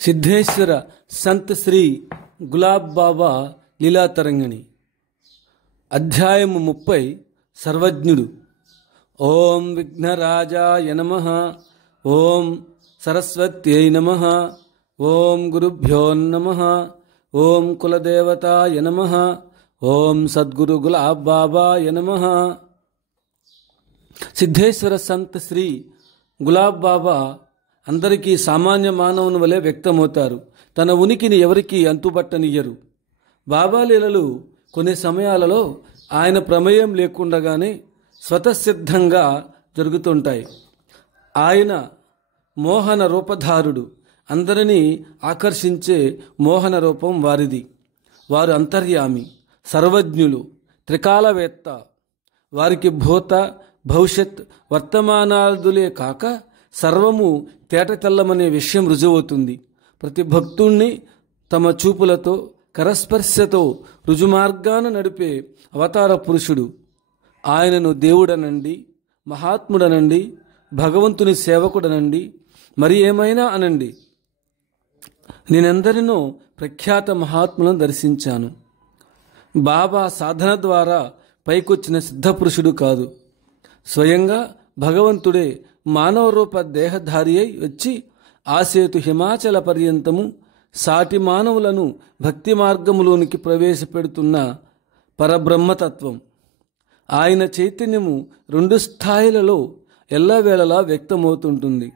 సిద్ధేశ్వర సంత్ శ్రీ గులాబ్ బాబా లీలా తరంగిణి. అధ్యాయము 30. సర్వజ్ఞుడు. ఓం విఘ్నరాజాయ నమః. ఓం సరస్వత్యై నమః. ఓం గురుభ్యో నమః. ఓం కులదేవతాయ నమః. ఓం సద్గురు గులాబ్ బాబాయ నమః. సిద్ధేశ్వర సంత్ శ్రీ గులాబ్ బాబా అందరికీ సామాన్య మానవుని వలె వ్యక్తమవుతారు. తన ఉనికిని ఎవరికీ అంతుబట్టనియ్యరు. బాబా లీలలు కొన్ని సమయాలలో ఆయన ప్రమేయం లేకుండానే స్వతసిద్ధంగా జరుగుతుంటాయి. ఆయన మోహన రూపధారుడు. అందరినీ ఆకర్షించే మోహన రూపం వారిది. వారు అంతర్యామి, సర్వజ్ఞులు, త్రికాలవేత్త. వారికి భూత భవిష్యత్ వర్తమానాదులే కాక సర్వము తేట తెల్లమనే విషయం రుజువవుతుంది. ప్రతి భక్తుణ్ణి తమ చూపులతో కరస్పర్శతో రుజుమార్గాన నడిపే అవతార పురుషుడు. ఆయనను దేవుడనండి, మహాత్ముడనండి, భగవంతుని సేవకుడనండి, మరి ఏమైనా అనండి. నేనెందరినో ప్రఖ్యాత మహాత్ములను దర్శించాను. బాబా సాధన ద్వారా పైకొచ్చిన సిద్ధపురుషుడు కాదు. స్వయంగా భగవంతుడే మానవ రూప దేహధారి అయి వచ్చి ఆసేతు హిమాచల పర్యంతము సాటి మానవులను భక్తి మార్గములోనికి ప్రవేశపెడుతున్న పరబ్రహ్మతత్వం. ఆయన చైతన్యము 2 స్థాయిలలో ఎల్లవేళలా వ్యక్తమవుతుంటుంది.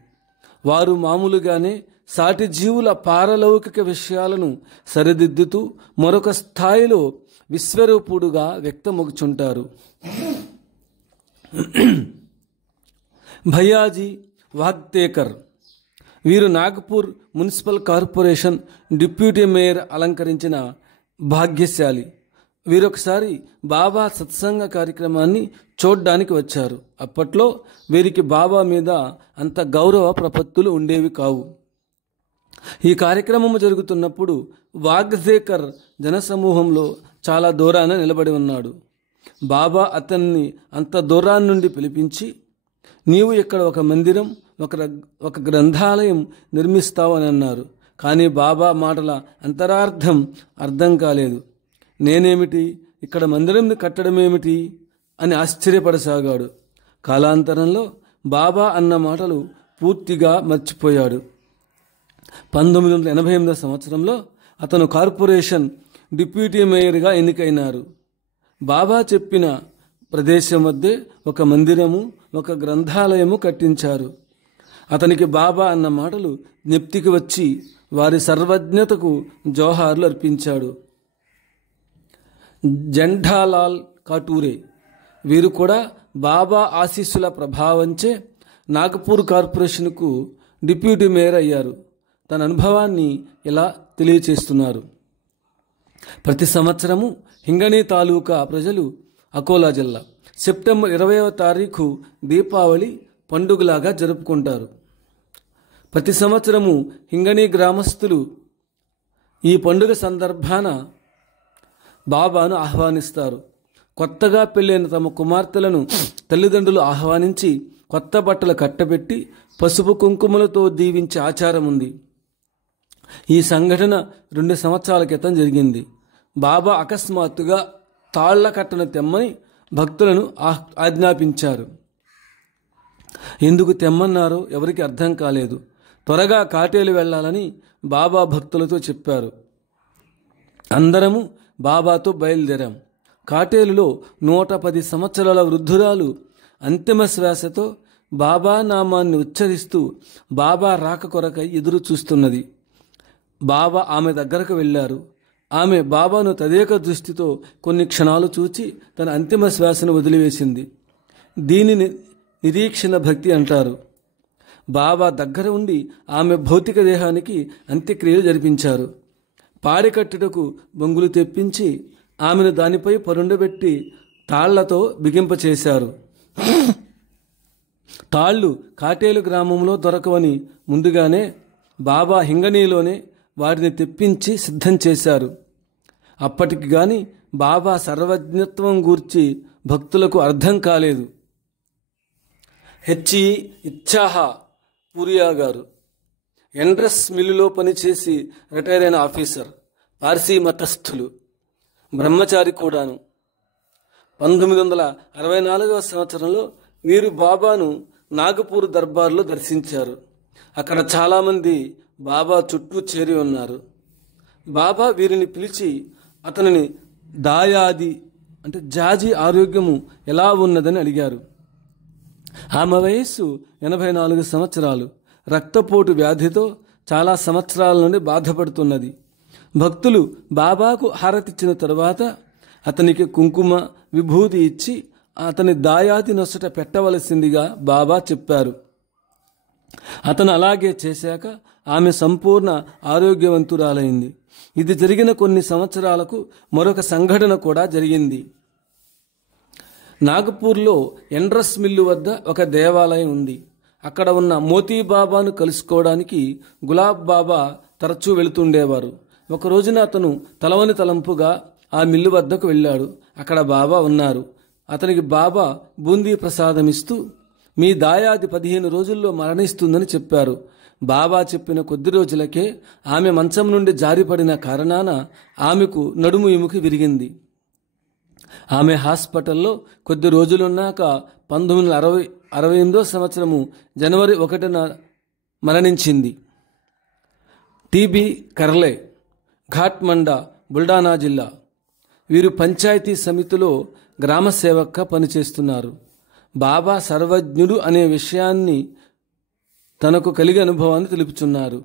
వారు మామూలుగానే సాటి జీవుల పారలౌకిక విషయాలను సరిదిద్దుతూ మరొక స్థాయిలో విశ్వరూపుడుగా వ్యక్తమవుచుంటారు. భయాజీ వాగ్తేకర్ వీరు Nagpur municipal corporation deputy mayor అలంకరించిన భాగ్యశాలి. వీరొకసారి బాబా సత్సంగ కార్యక్రమాన్ని చూడ్డానికి వచ్చారు. అప్పట్లో వీరికి బాబా మీద అంత గౌరవ ప్రపత్తులు ఉండేవి కావు. ఈ కార్యక్రమం జరుగుతున్నప్పుడు వాగ్దేకర్ జనసమూహంలో చాలా దూరాన నిలబడి ఉన్నాడు. బాబా అతన్ని అంత దూరాన్ని నుండి పిలిపించి, నీవు ఇక్కడ ఒక మందిరం, ఒక గ్రంథాలయం నిర్మిస్తావని అన్నారు. కానీ బాబా మాటల అంతరార్థం అర్థం కాలేదు. నేనేమిటి, ఇక్కడ మందిరం కట్టడమేమిటి అని ఆశ్చర్యపడసాగాడు. కాలాంతరంలో బాబా అన్న మాటలు పూర్తిగా మర్చిపోయాడు. 1988 సంవత్సరంలో అతను కార్పొరేషన్ డిప్యూటీ మేయర్గా ఎన్నికైనారు. బాబా చెప్పిన ప్రదేశం వద్దే ఒక మందిరము, ఒక గ్రంథాలయము కట్టించారు. అతనికి బాబా అన్న మాటలు జ్ఞప్తికి వచ్చి వారి సర్వజ్ఞతకు జోహార్లు అర్పించాడు. జంఠాలాల్ కాటూరే వీరు కూడా బాబా ఆశీస్సుల ప్రభావంచే నాగపూర్ కార్పొరేషన్కు డిప్యూటీ మేయర్ అయ్యారు. తన అనుభవాన్ని ఇలా తెలియచేస్తున్నారు. ప్రతి సంవత్సరము హింగణి తాలూకా ప్రజలు అకోలా జిల్లా సెప్టెంబర్ 20వ తారీఖు దీపావళి పండుగలాగా జరుపుకుంటారు. ప్రతి సంవత్సరము హింగణి గ్రామస్తులు ఈ పండుగ సందర్భాన బాబాను ఆహ్వానిస్తారు. కొత్తగా పెళ్ళైన తమ కుమార్తెలను తల్లిదండ్రులు ఆహ్వానించి కొత్త బట్టలు కట్టబెట్టి పసుపు కుంకుమలతో దీవించే ఆచారం ఉంది. ఈ సంఘటన 2 సంవత్సరాల క్రితం జరిగింది. బాబా అకస్మాత్తుగా తాళ్ల కట్టను తెమ్మని భక్తులను ఆజ్ఞాపించారు. ఎందుకు తెమ్మన్నారో ఎవరికి అర్థం కాలేదు. త్వరగా కాటేలు వెళ్ళాలని బాబా భక్తులతో చెప్పారు. అందరము బాబాతో బయలుదేరాం. కాటేలులో 110 సంవత్సరాల వృద్ధురాలు అంతిమ శ్వాసతో బాబా నామాన్ని ఉచ్చరిస్తూ బాబా రాక కొరకై ఎదురు చూస్తున్నది. బాబా ఆమె దగ్గరకు వెళ్ళారు. ఆమె బాబాను తదేక దృష్టితో కొన్ని క్షణాలు చూచి తన అంతిమ శ్వాసను వదిలివేసింది. దీనిని నిరీక్షణ భక్తి అంటారు. బాబా దగ్గర ఉండి ఆమె భౌతిక దేహానికి అంత్యక్రియలు జరిపించారు. పాడికట్టుటకు బొంగులు తెప్పించి ఆమెను దానిపై పరుండబెట్టి తాళ్లతో బిగింపచేశారు. తాళ్లు కాటేలు గ్రామంలో దొరకవని ముందుగానే బాబా హింగణిలోనే వాటిని తెప్పించి సిద్ధం చేశారు. అప్పటికి గాని బాబా సర్వజ్ఞత్వం గూర్చి భక్తులకు అర్థం కాలేదు. హెచ్ఈ ఇచ్చాహ పూరియా గారు ఎండ్రస్ మిల్లులో పనిచేసి రిటైర్ అయిన ఆఫీసర్, పార్సీ మతస్థులు, బ్రహ్మచారి కూడాను. 1964వ సంవత్సరంలో వీరు బాబాను నాగపూర్ దర్బార్లో దర్శించారు. అక్కడ చాలామంది బాబా చుట్టూ చేరి ఉన్నారు. బాబా వీరిని పిలిచి అతనిని దాయాది అంటే జాజి ఆరోగ్యము ఎలా ఉన్నదని అడిగారు. ఆమె వయస్సు 84 సంవత్సరాలు. రక్తపోటు వ్యాధితో చాలా సంవత్సరాల నుండి బాధపడుతున్నది. భక్తులు బాబాకు హారతిచ్చిన తరువాత అతనికి కుంకుమ విభూతి ఇచ్చి అతని దాయాది నొసట పెట్టవలసిందిగా బాబా చెప్పారు. అతను అలాగే చేశాక ఆమె సంపూర్ణ ఆరోగ్యవంతురాలైంది. ఇది జరిగిన కొన్ని సంవత్సరాలకు మరొక సంఘటన కూడా జరిగింది. నాగపూర్లో ఎండ్రస్ మిల్లు వద్ద ఒక దేవాలయం ఉంది. అక్కడ ఉన్న మోతీ బాబాను కలుసుకోవడానికి గులాబ్ బాబా తరచూ వెళుతుండేవారు. ఒక రోజున అతను తలవని తలంపుగా ఆ మిల్లు వద్దకు వెళ్ళాడు. అక్కడ బాబా ఉన్నారు. అతనికి బాబా బూందీ ప్రసాదం ఇస్తూ మీ దాయాది 15 రోజుల్లో మరణిస్తుందని చెప్పారు. బాబా చెప్పిన కొద్ది రోజులకే ఆమె మంచం నుండి జారిపడిన కారణాన ఆమెకు నడుము ఎముక విరిగింది. ఆమె హాస్పిటల్లో కొద్ది రోజులున్నాక 1968వ సంవత్సరము జనవరి 1న మరణించింది. టీబీ కర్లే, ఘాట్మండా, బుల్డానా జిల్లా. వీరు పంచాయతీ సమితిలో గ్రామ సేవక్గా పనిచేస్తున్నారు. బాబా సర్వజ్ఞుడు అనే విషయాన్ని తనకు కలిగే అనుభవాన్ని తెలుపుచున్నారు.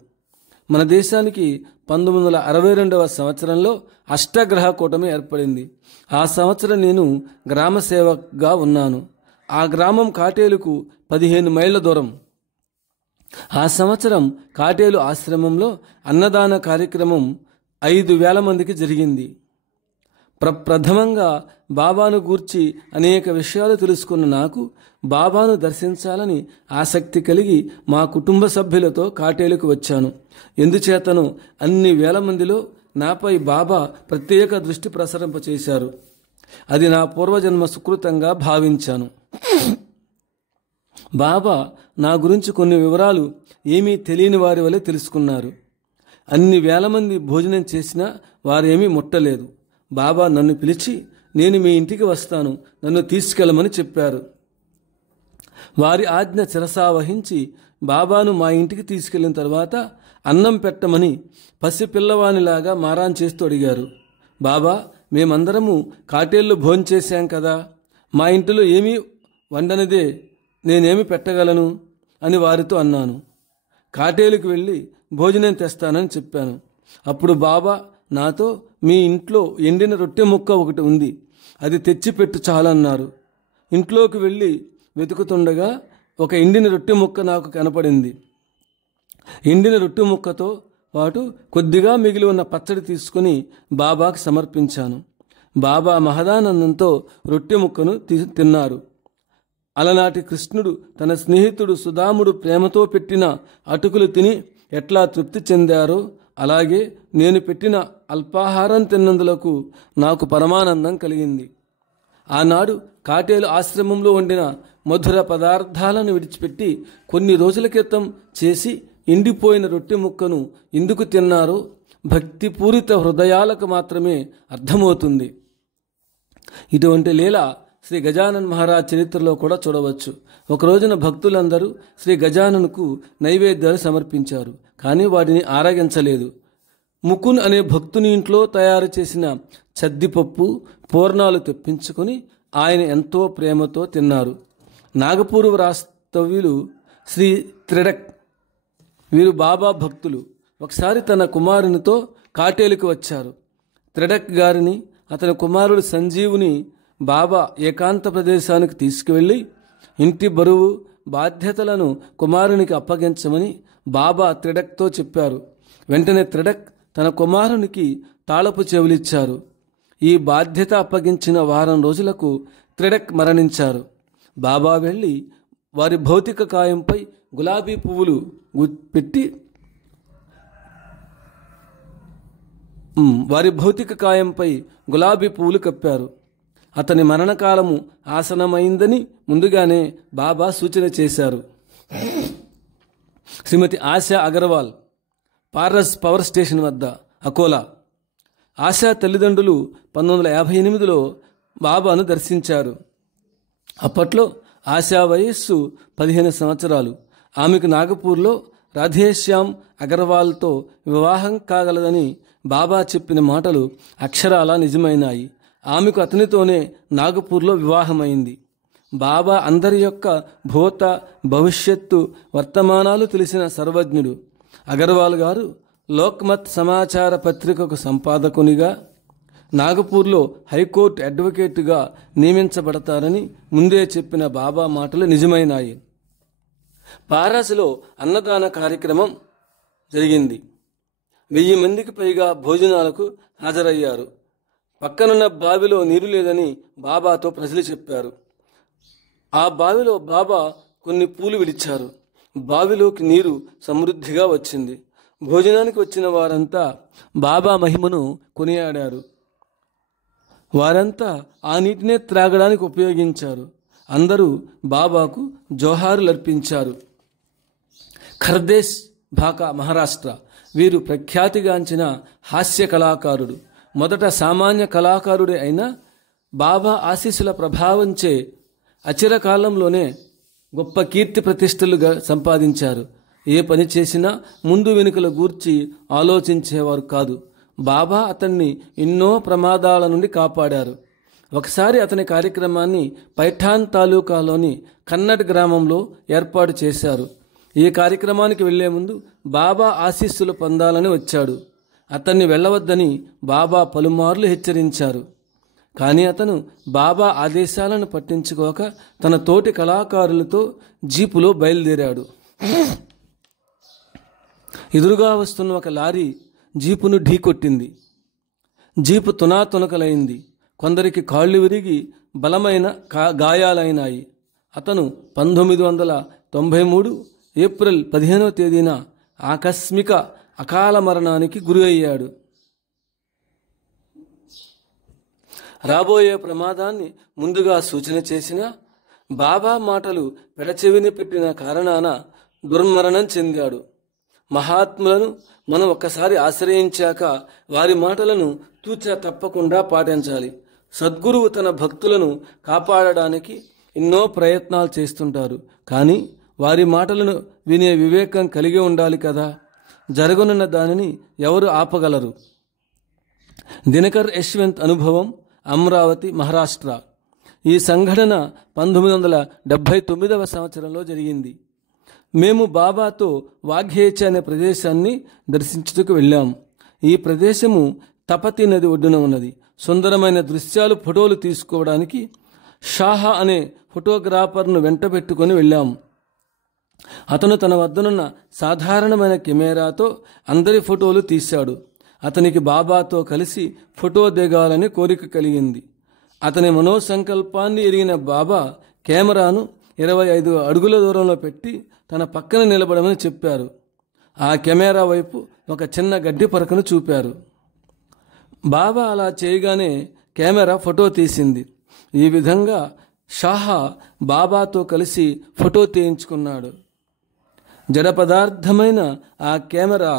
మన దేశానికి 1962వ సంవత్సరంలో అష్టగ్రహ కూటమి ఏర్పడింది. ఆ సంవత్సరం నేను గ్రామ సేవక్గా ఉన్నాను. ఆ గ్రామం కాటేలుకు 15 మైళ్ళ దూరం. ఆ సంవత్సరం కాటేలు ఆశ్రమంలో అన్నదాన కార్యక్రమం 5,000 మందికి జరిగింది. ప్రథమంగా బాబాను గూర్చి అనేక విషయాలు తెలుసుకున్న నాకు బాబాను దర్శించాలని ఆసక్తి కలిగి మా కుటుంబ సభ్యులతో కాటేలుకు వచ్చాను. ఎందుచేతను అన్ని వేల మందిలో నాపై బాబా ప్రత్యేక దృష్టి ప్రసరింపచేశారు. అది నా పూర్వజన్మ సుకృతంగా భావించాను. బాబా నా గురించి కొన్ని వివరాలు ఏమీ తెలియని వారి వలె తెలుసుకున్నారు. అన్ని వేల మంది భోజనం చేసినా వారేమీ ముట్టలేదు. బాబా నన్ను పిలిచి నేను మీ ఇంటికి వస్తాను, నన్ను తీసుకెళ్ళమని చెప్పారు. వారి ఆజ్ఞ శిరసావహించి బాబాను మా ఇంటికి తీసుకెళ్లిన తర్వాత అన్నం పెట్టమని పసిపిల్లవానిలాగా మారాన్ చేస్తూ అడిగారు. బాబా, మేమందరము కాటేళ్ళు భోంచేశాం కదా, మా ఇంటిలో ఏమీ వండనిదే నేనేమి పెట్టగలను అని వారితో అన్నాను. కాటేలుకు వెళ్ళి భోజనం తెస్తానని చెప్పాను. అప్పుడు బాబా నాతో మీ ఇంట్లో ఎండిన రొట్టె ముక్క ఒకటి ఉంది, అది తెచ్చిపెట్టు చాలన్నారు. ఇంట్లోకి వెళ్ళి వెతుకుతుండగా ఒక ఎండిన రొట్టె ముక్క నాకు కనపడింది. ఎండిన రొట్టె ముక్కతో పాటు కొద్దిగా మిగిలి ఉన్న పచ్చడి తీసుకుని బాబాకు సమర్పించాను. బాబా మహదానందంతో రొట్టె ముక్కను తిన్నారు. అలనాటి కృష్ణుడు తన స్నేహితుడు సుదాముడు ప్రేమతో పెట్టిన అటుకులు తిని ఎట్లా తృప్తి చెందారో అలాగే నేను పెట్టిన అల్పాహారం తిన్నందులకు నాకు పరమానందం కలిగింది. ఆనాడు కాటేలు ఆశ్రమంలో వండిన మధుర పదార్థాలను విడిచిపెట్టి కొన్ని రోజుల క్రితం చేసి ఎండిపోయిన రొట్టె ముక్కను ఎందుకు తిన్నారో భక్తిపూరిత హృదయాలకు మాత్రమే అర్థమవుతుంది. ఇటువంటి లీల శ్రీ గజానన్ మహారాజ్ చరిత్రలో కూడా చూడవచ్చు. ఒక రోజున భక్తులందరూ శ్రీ గజానన్కు నైవేద్యాలు సమర్పించారు, కానీ వాటిని ఆరగించలేదు. ముకున్ అనే భక్తుని ఇంట్లో తయారు చేసిన చద్దిపప్పు పూర్ణాలు తెప్పించుకొని ఆయన ఎంతో ప్రేమతో తిన్నారు. నాగపూర్ వాస్తవ్యులు శ్రీ త్రిడక్, వీరు బాబా భక్తులు. ఒకసారి తన కుమారునితో కాటేలుకు వచ్చారు. త్రిడక్ గారిని అతని కుమారుడు సంజీవుని బాబా ఏకాంత ప్రదేశానికి తీసుకువెళ్ళి ఇంటి బరువు బాధ్యతలను కుమారునికి అప్పగించమని బాబా త్రిడక్తో చెప్పారు. వెంటనే త్రిడక్ తన కుమారునికి తాళపు చెవులిచ్చారు. ఈ బాధ్యత అప్పగించిన వారం రోజులకు త్రిడక్ మరణించారు. బాబా వెళ్ళి వారి భౌతిక కాయంపై గులాబీ పువ్వులు పెట్టి కప్పారు. అతని మరణకాలము ఆసనమైందని ముందుగానే బాబా సూచన చేశారు. శ్రీమతి ఆశా అగర్వాల్ పారస్ పవర్ స్టేషన్ వద్ద అకోలా. ఆశా తల్లిదండ్రులు 1958లో బాబాను దర్శించారు. అప్పట్లో ఆశా వయస్సు 15 సంవత్సరాలు. ఆమెకు నాగపూర్లో రాధేశ్యామ్ అగర్వాల్తో వివాహం కాగలదని బాబా చెప్పిన మాటలు అక్షరాలా నిజమైనాయి. ఆమెకు అతనితోనే నాగపూర్లో వివాహమైంది. బాబా అందరి యొక్క భూత భవిష్యత్తు వర్తమానాలు తెలిసిన సర్వజ్ఞుడు. అగర్వాల్ గారు లోక్మత్ సమాచార పత్రికకు సంపాదకునిగా, నాగపూర్లో హైకోర్టు అడ్వకేటుగా నియమించబడతారని ముందే చెప్పిన బాబా మాటలు నిజమైనాయి. పారాసులో అన్నదాన కార్యక్రమం జరిగింది. 1000 మందికి పైగా భోజనాలకు హాజరయ్యారు. పక్కనున్న బావిలో నీరు లేదని బాబాతో ప్రజలు చెప్పారు. ఆ బావిలో బాబా కొన్ని పూలు విడిచారు. బావిలోకి నీరు సమృద్ధిగా వచ్చింది. భోజనానికి వచ్చిన వారంతా బాబా మహిమను కొనియాడారు. వారంతా ఆ నీటినే త్రాగడానికి ఉపయోగించారు. అందరూ బాబాకు జోహారులర్పించారు. ఖర్దేశ్ భాకా మహారాష్ట్ర. వీరు ప్రఖ్యాతిగాంచిన హాస్య కళాకారుడు. మొదట సామాన్య కళాకారుడే అయినా బాబా ఆశీస్సుల ప్రభావంచే అచిరకాలంలోనే గొప్ప కీర్తి ప్రతిష్టలుగా సంపాదించారు. ఏ పని చేసినా ముందు వెనుకల గూర్చి ఆలోచించేవారు కాదు. బాబా అతన్ని ఎన్నో ప్రమాదాల నుండి కాపాడారు. ఒకసారి అతని కార్యక్రమాన్ని పైఠాన్ తాలూకాలోని కన్నడ్ గ్రామంలో ఏర్పాటు చేశారు. ఈ కార్యక్రమానికి వెళ్లే ముందు బాబా ఆశీస్సులు పొందాలని వచ్చాడు. అతన్ని వెళ్ళవద్దని బాబా పలుమార్లు హెచ్చరించారు. కానీ అతను బాబా ఆదేశాలను పట్టించుకోక తన తోటి కళాకారులతో జీపులో బయలుదేరాడు. ఎదురుగా వస్తున్న ఒక లారీ జీపును ఢీకొట్టింది. జీపు తునాతునకలైంది. కొందరికి కాళ్ళు విరిగి బలమైన గాయాలైనాయి. అతను 1993 ఏప్రిల్ 15వ తేదీన ఆకస్మిక అకాల మరణానికి గురి అయ్యాడు. రాబోయే ప్రమాదాన్ని ముందుగా సూచన చేసిన బాబా మాటలు పెడచెవిని పెట్టిన కారణాన దుర్మరణం చెందాడు. మహాత్ములను మనం ఒక్కసారి ఆశ్రయించాక వారి మాటలను తూచా తప్పకుండా పాటించాలి. సద్గురువు తన భక్తులను కాపాడడానికి ఎన్నో ప్రయత్నాలు చేస్తుంటారు. కానీ వారి మాటలను వినే వివేకం కలిగి ఉండాలి కదా. జరగనున్న దానిని ఎవరు ఆపగలరు? దినకర్ యశ్వంత్ అనుభవం, అమరావతి, మహారాష్ట్ర. ఈ సంఘటన 1979వ సంవత్సరంలో జరిగింది. మేము బాబాతో వాఘేచ అనే ప్రదేశాన్ని దర్శించుటకు వెళ్ళాం. ఈ ప్రదేశము తపతి నది ఒడ్డున ఉన్నది. సుందరమైన దృశ్యాలు ఫోటోలు తీసుకోవడానికి షాహా అనే ఫోటోగ్రాఫర్ను వెంటబెట్టుకొని వెళ్ళాం. అతను తన వద్దనున్న సాధారణమైన కెమెరాతో అందరి ఫోటోలు తీశాడు. అతనికి బాబాతో కలిసి ఫోటో దిగాలని కోరిక కలిగింది. అతని మనోసంకల్పాన్ని ఎరిగిన బాబా కెమెరాను 25 అడుగుల దూరంలో పెట్టి తన పక్కన నిలబడమని చెప్పారు. ఆ కెమెరా వైపు ఒక చిన్న గడ్డి పరకను చూపారు. బాబా అలా చేయగానే కెమెరా ఫోటో తీసింది. ఈ విధంగా షాహా బాబాతో కలిసి ఫోటో తీయించుకున్నాడు. జడ పదార్థమైన ఆ కెమెరా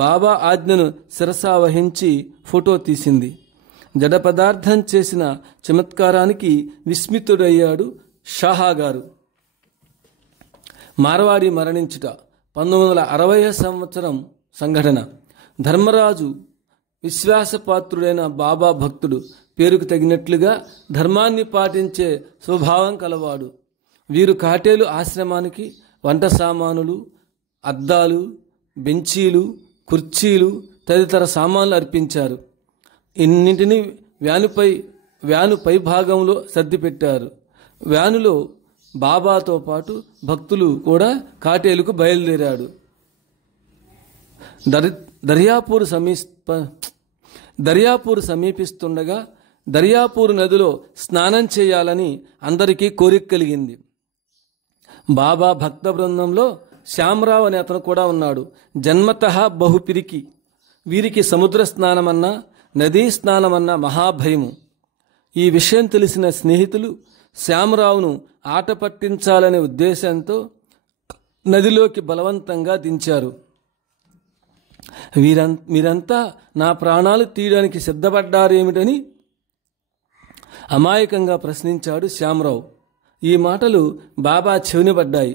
బాబా ఆజ్ఞను శిరసా వహించి ఫోటో తీసింది. జడ పదార్థం చేసిన చమత్కారానికి విస్మితుడయ్యాడు షాహా గారు. మార్వాడి మరణించుట 1960 సంవత్సరం సంఘటన. ధర్మరాజు విశ్వాసపాత్రుడైన బాబా భక్తుడు. పేరుకు తగినట్లుగా ధర్మాన్ని పాటించే స్వభావం కలవాడు. వీరు కాటేలు ఆశ్రమానికి వంట సామానులు, అద్దాలు, బెంచీలు, కుర్చీలు తదితర సామాన్లు అర్పించారు. ఇన్నింటినీ వ్యాను పై భాగంలో సర్దిపెట్టారు. వ్యానులో బాబాతో పాటు భక్తులు కూడా కాటేలుకు బయలుదేరాడు. దర్యాపూర్ సమీపిస్తుండగా దర్యాపూర్ నదిలో స్నానం చేయాలని అందరికీ కోరిక కలిగింది. బాబా భక్త బృందంలో శ్యామరావు అనే అతను కూడా ఉన్నాడు. జన్మతః బహుపిరికి. వీరికి సముద్ర స్నానమన్నా నదీ స్నానమన్నా మహాభయము. ఈ విషయం తెలిసిన స్నేహితులు శ్యామరావును ఆట పట్టించాలనే ఉద్దేశంతో నదిలోకి బలవంతంగా దించారు. మీరంతా నా ప్రాణాలు తీయడానికి సిద్ధపడ్డారేమిటని అమాయకంగా ప్రశ్నించాడు శ్యామరావు. ఈ మాటలు బాబా చెవిని పడ్డాయి.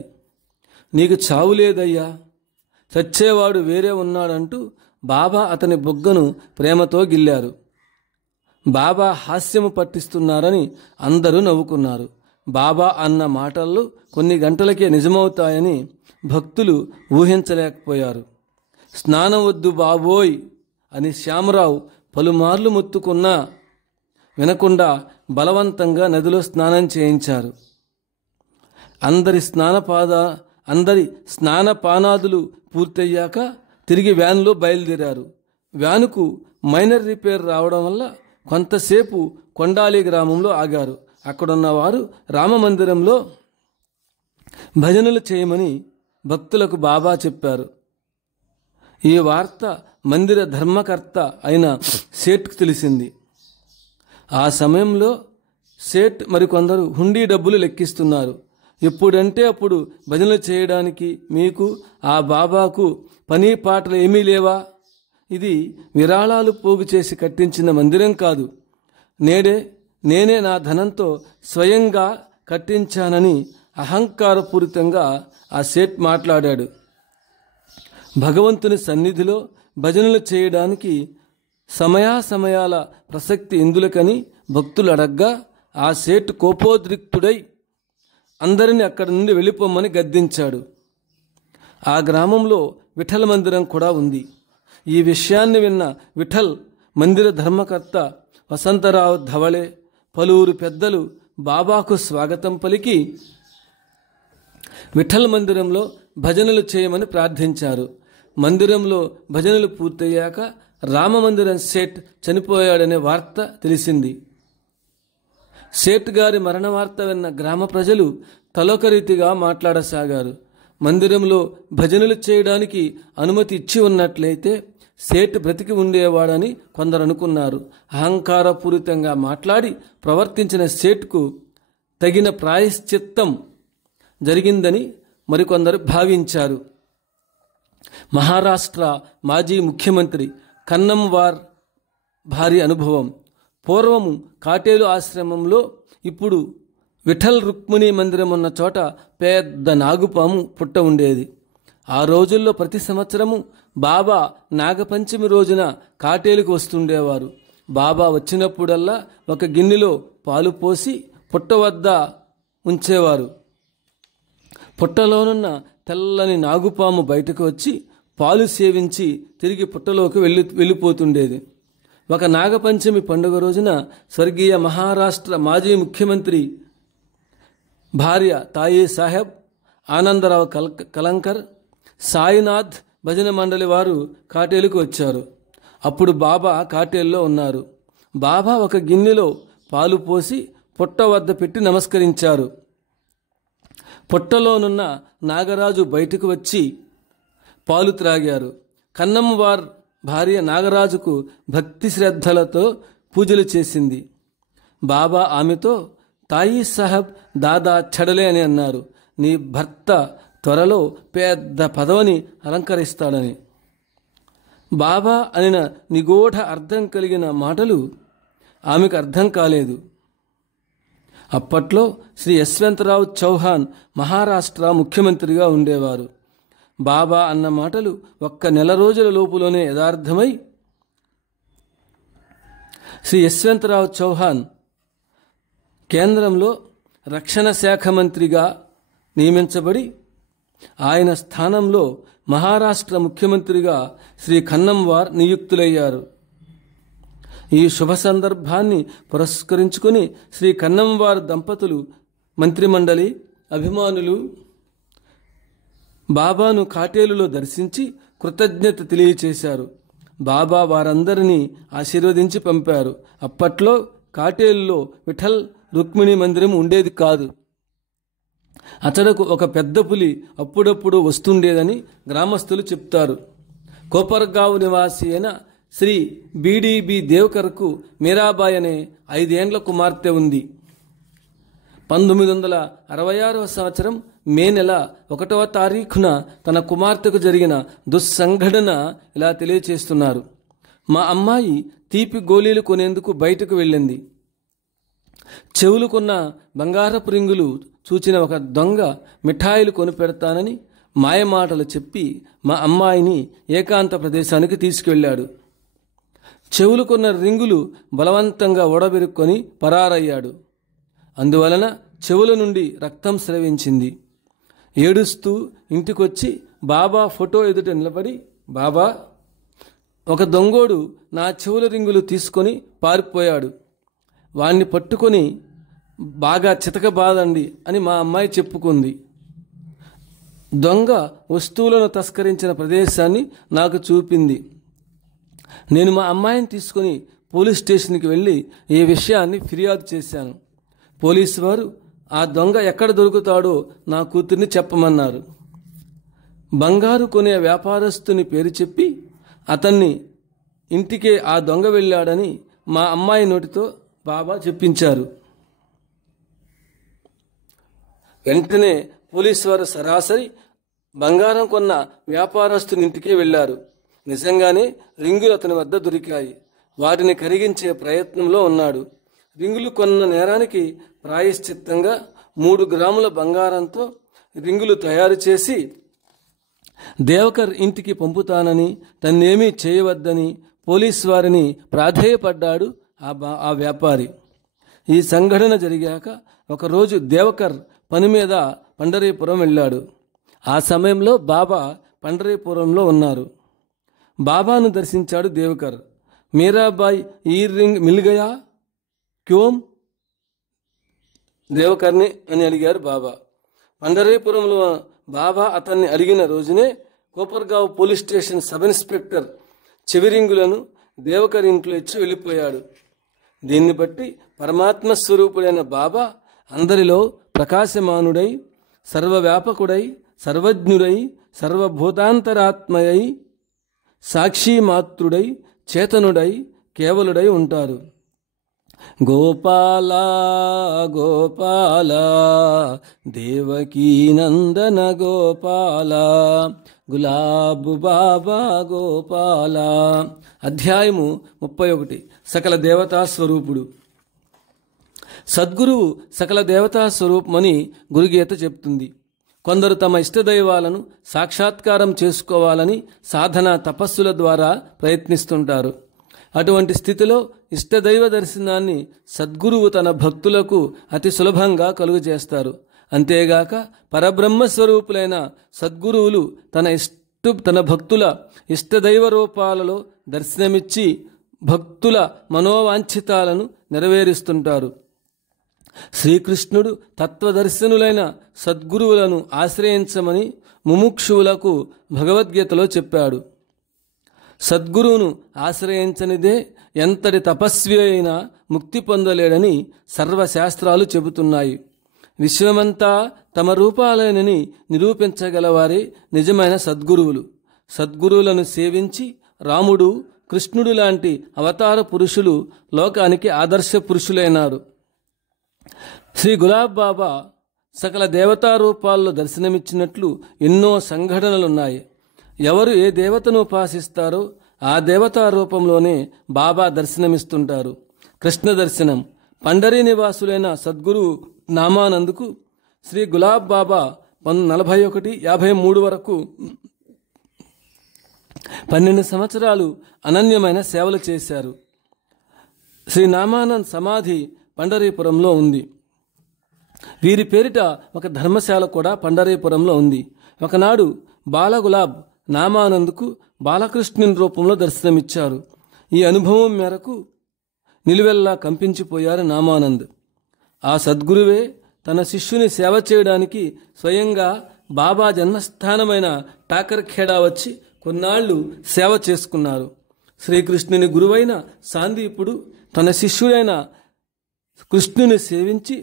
నీకు చావు లేదయ్యా, చచ్చేవాడు వేరే ఉన్నాడంటూ బాబా అతని బుగ్గను ప్రేమతో గిల్లారు. బాబా హాస్యము పట్టిస్తున్నారని అందరూ నవ్వుకున్నారు. బాబా అన్న మాటలు కొన్ని గంటలకే నిజమవుతాయని భక్తులు ఊహించలేకపోయారు. స్నానం వద్దు బాబోయ్ అని శ్యామరావు పలుమార్లు మొత్తుకున్నా వినకుండా బలవంతంగా నదిలో స్నానం చేయించారు. అందరి స్నానపానాదులు పూర్తయ్యాక తిరిగి వ్యాన్లో బయలుదేరారు. వ్యానుకు మైనర్ రిపేర్ రావడం వల్ల కొంతసేపు కొండాలి గ్రామంలో ఆగారు. అక్కడున్న వారు రామమందిరంలో భజనలు చేయమని భక్తులకు బాబా చెప్పారు. ఈ వార్త మందిర ధర్మకర్త అయిన సేట్కు తెలిసింది. ఆ సమయంలో సేట్ మరికొందరు హుండీ డబ్బులు లెక్కిస్తున్నారు. ఎప్పుడంటే అప్పుడు భజనలు చేయడానికి మీకు ఆ బాబాకు పని పాటలు ఏమీ లేవా? ఇది విరాళాలు పోగు చేసి కట్టించిన మందిరం కాదు. నేనే నా ధనంతో స్వయంగా కట్టించానని అహంకారపూరితంగా ఆ సేట్ మాట్లాడాడు. భగవంతుని సన్నిధిలో భజనలు చేయడానికి సమయాల ప్రసక్తి ఎందులకని భక్తులు అడగ్గా ఆ సేట్ కోపోద్రిక్తుడై అందరినీ అక్కడి నుండి వెళ్ళిపోమ్మని గద్దించాడు. ఆ గ్రామంలో విఠల్ మందిరం కూడా ఉంది. ఈ విషయాన్ని విన్న విఠల్ మందిర ధర్మకర్త వసంతరావు ధవళే పలువురు పెద్దలు బాబాకు స్వాగతం పలికి విఠల్ మందిరంలో భజనలు చేయమని ప్రార్థించారు. మందిరంలో భజనలు పూర్తయ్యాక రామమందిరం సేట్ చనిపోయాడనే వార్త తెలిసింది. సేట్ గారి మరణ వార్త విన్న గ్రామ ప్రజలు తలొక రీతిగా మాట్లాడసాగారు. మందిరంలో భజనలు చేయడానికి అనుమతి ఇచ్చి ఉన్నట్లయితే సేట్ బ్రతికి ఉండేవాడని కొందరు అనుకున్నారు. అహంకారపూరితంగా మాట్లాడి ప్రవర్తించిన సేట్కు తగిన ప్రాయశ్చిత్తం జరిగిందని మరికొందరు భావించారు. మహారాష్ట్ర మాజీ ముఖ్యమంత్రి కన్నమ్వార్ భారీ అనుభవం. పూర్వము కాటేలు ఆశ్రమంలో, ఇప్పుడు విఠల్ రుక్మిణి మందిరం ఉన్న చోట పెద్ద నాగుపాము పుట్ట ఉండేది. ఆ రోజుల్లో ప్రతి సంవత్సరము బాబా నాగపంచమి రోజున కాటేలుకు వస్తుండేవారు. బాబా వచ్చినప్పుడల్లా ఒక గిన్నెలో పాలు పోసి పుట్ట వద్ద ఉంచేవారు. పుట్టలోనున్న తెల్లని నాగుపాము బయటకు వచ్చి పాలు సేవించి తిరిగి పుట్టలోకి వెళ్ళిపోతుండేది. ఒక నాగపంచమి పండుగ రోజున స్వర్గీయ మహారాష్ట్ర మాజీ ముఖ్యమంత్రి భార్య తాయి సాహెబ్, ఆనందరావు కలంకర్, సాయినాథ్ భజన మండలి వారు కాటేలుకు వచ్చారు. అప్పుడు బాబా కాటేల్లో ఉన్నారు. బాబా ఒక గిన్నెలో పాలు పోసి పుట్ట వద్ద పెట్టి నమస్కరించారు. పుట్టలోనున్న నాగరాజు బయటకు వచ్చి పాలు త్రాగారు. కన్నమ్వార్ భార్య నాగరాజుకు భక్తి శ్రద్ధలతో పూజలు చేసింది. బాబా ఆమెతో, తాయి సాహెబ్ దాదా చడలే అని అన్నారు. నీ భర్త త్వరలో పెద్ద పదవిని అలంకరిస్తాడని. బాబా అనిన నిగూఢ అర్థం కలిగిన మాటలు ఆమెకు అర్థం కాలేదు. అప్పట్లో శ్రీ యశ్వంతరావు చౌహాన్ మహారాష్ట్ర ముఖ్యమంత్రిగా ఉండేవారు. బాబా అన్న మాటలు ఒక్క నెల రోజుల లోపులోనే యథార్థమై శ్రీ యశ్వంతరావు చౌహాన్ కేంద్రంలో రక్షణ శాఖ మంత్రిగా నియమించబడి ఆయన స్థానంలో మహారాష్ట్ర ముఖ్యమంత్రిగా శ్రీ కన్నమ్వార్ నియుక్తులయ్యారు. ఈ శుభ సందర్భాన్ని పురస్కరించుకుని శ్రీ కన్నమ్వార్ దంపతులు, మంత్రిమండలి, అభిమానులు బాబాను కాటేలులో దర్శించి కృతజ్ఞత తెలియచేశారు. బాబా వారందరినీ ఆశీర్వదించి పంపారు. అప్పట్లో కాటేలులో విఠల్ రుక్మిణి మందిరం ఉండేది కాదు. అతడకు ఒక పెద్ద పులి అప్పుడప్పుడు వస్తుండేదని గ్రామస్తులు చెప్తారు. కోపర్గావ్ నివాసి అయిన శ్రీ బీడీబీ దేవ్కర్కు మీరాబాయ్ అనే 5 ఏండ్ల కుమార్తె ఉంది. 1966వ సంవత్సరం మే నెల 1వ తారీఖున తన కుమార్తెకు జరిగిన దుస్సంఘటన ఇలా తెలియచేస్తున్నారు. మా అమ్మాయి తీపి గోళీలు కొనేందుకు బయటకు వెళ్ళింది. చెవులుకున్న బంగారపు రింగులు చూచిన ఒక దొంగ మిఠాయిలు కొనిపెడతానని మాయమాటలు చెప్పి మా అమ్మాయిని ఏకాంత ప్రదేశానికి తీసుకువెళ్ళాడు. చెవులుకున్న రింగులు బలవంతంగా ఒడబెరుక్కొని పరారయ్యాడు. అందువలన చెవుల నుండి రక్తం స్రవించింది. ఏడుస్తూ ఇంటికొచ్చి బాబా ఫోటో ఎదుట నిలబడి, బాబా, ఒక దొంగోడు నా చెవుల రింగులు తీసుకొని పారిపోయాడు, వాణ్ణి పట్టుకొని బాగా చితకబాదండి అని మా అమ్మాయి చెప్పుకుంది. దొంగ వస్తువులను తస్కరించిన ప్రదేశాన్ని నాకు చూపింది. నేను మా అమ్మాయిని తీసుకుని పోలీస్ స్టేషన్కి వెళ్ళి ఈ విషయాన్ని ఫిర్యాదు చేశాను. పోలీసు వారు ఆ దొంగ ఎక్కడ దొరుకుతాడో నా కూతుర్ని చెప్పమన్నారు. బంగారు కొనే వ్యాపారస్తుని పేరు చెప్పి అతన్ని ఇంటికే ఆ దొంగ వెళ్ళాడని మా అమ్మాయి నోటితో బాబా చెప్పించారు. వెంటనే పోలీసు వారు సరాసరి బంగారం కొన్న వ్యాపారస్తుని ఇంటికే వెళ్ళారు. నిజంగానే రింగులు అతని వద్ద దొరికాయి. వాటిని కరిగించే ప్రయత్నంలో ఉన్నాడు. రింగులు కొన్న నేరానికి ప్రాయశ్చిత్తంగా 3 గ్రాముల బంగారంతో రింగులు తయారు చేసి దేవకర్ ఇంటికి పంపుతానని, తన్నేమీ చేయవద్దని పోలీసు వారిని ప్రాధేయపడ్డాడు ఆ వ్యాపారి. ఈ సంఘటన జరిగాక ఒకరోజు దేవకర్ పని మీద పండరీపురం వెళ్ళాడు. ఆ సమయంలో బాబా పండరీపురంలో ఉన్నారు. బాబాను దర్శించాడు దేవకర్. మీరాబాయి ఈ రింగ్ మిల్ గయా క్యోం దేవకర్ని అని అడిగారు బాబా. పండరీపురంలో బాబా అతన్ని అడిగిన రోజునే Kopargaon police station sub inspector చెవిరింగులను దేవకర్ ఇంట్లో ఇచ్చి వెళ్ళిపోయాడు. దీన్ని బట్టి పరమాత్మ స్వరూపుడైన బాబా అందరిలో ప్రకాశమానుడై, సర్వవ్యాపకుడై, సర్వజ్ఞుడై, సర్వభూతాంతరాత్మయై, సాక్షిమాత్రుడై, చేతనుడై, కేవలుడై ఉంటారు. గోపాల గోపాల దేవకీ నందన గోపాల గులాబు బాబా గోపాల. అధ్యాయము 31. సకల దేవతా స్వరూపుడు. సద్గురువు సకల దేవతా స్వరూపమని గురుగీత చెప్తుంది. కొందరు తమ ఇష్టదైవాలను సాక్షాత్కారం చేసుకోవాలని సాధన తపస్సుల ద్వారా ప్రయత్నిస్తుంటారు. అటువంటి స్థితిలో ఇష్టదైవ దర్శనాన్ని సద్గురువు తన భక్తులకు అతి సులభంగా కలుగజేస్తారు. అంతేగాక పరబ్రహ్మస్వరూపులైన సద్గురువులు తన భక్తుల ఇష్టదైవ రూపాలలో దర్శనమిచ్చి భక్తుల మనోవాంఛితాలను నెరవేరుస్తుంటారు. శ్రీకృష్ణుడు తత్వదర్శనులైన సద్గురువులను ఆశ్రయించమని ముముక్షువులకు భగవద్గీతలో చెప్పాడు. సద్గురువును ఆశ్రయించనిదే ఎంతటి తపస్వి అయినా ముక్తి పొందలేడని సర్వశాస్త్రాలు చెబుతున్నాయి. విశ్వమంతా తమ రూపాలైనని నిరూపించగలవారే నిజమైన సద్గురువులు. సద్గురువులను సేవించి రాముడు, కృష్ణుడు లాంటి అవతార పురుషులు లోకానికి ఆదర్శ పురుషులైనారు. శ్రీ గులాబ్ బాబా సకల దేవతా రూపాల్లో దర్శనమిచ్చినట్లు ఎన్నో సంఘటనలున్నాయి. ఎవరు ఏ దేవతను ఉపాసిస్తారో ఆ దేవతా రూపంలోనే బాబా దర్శనమిస్తుంటారు. కృష్ణ దర్శనం. పండరీ నివాసులైన సద్గురు నామానందుకు శ్రీ గులాబ్ బాబా 41-53 వరకు 12 సంవత్సరాలు అనన్యమైన సేవలు చేశారు. శ్రీ నామానంద్ సమాధి పండరీపురంలో ఉంది. వీరి పేరిట ఒక ధర్మశాల కూడా పండరీపురంలో ఉంది. ఒకనాడు బాలగులాబ్ నామానంద్కు బాలకృష్ణుని రూపంలో దర్శనమిచ్చారు. ఈ అనుభవం మేరకు నిలువెల్లా కంపించిపోయారు నామానంద్. ఆ సద్గురువే తన శిష్యుని సేవ చేయడానికి స్వయంగా బాబా జన్మస్థానమైన టాకర్ఖేడా వచ్చి కొన్నాళ్లు సేవ చేసుకున్నారు. శ్రీకృష్ణుని గురువైన సాందీపుడు తన శిష్యుడైన కృష్ణుని సేవించి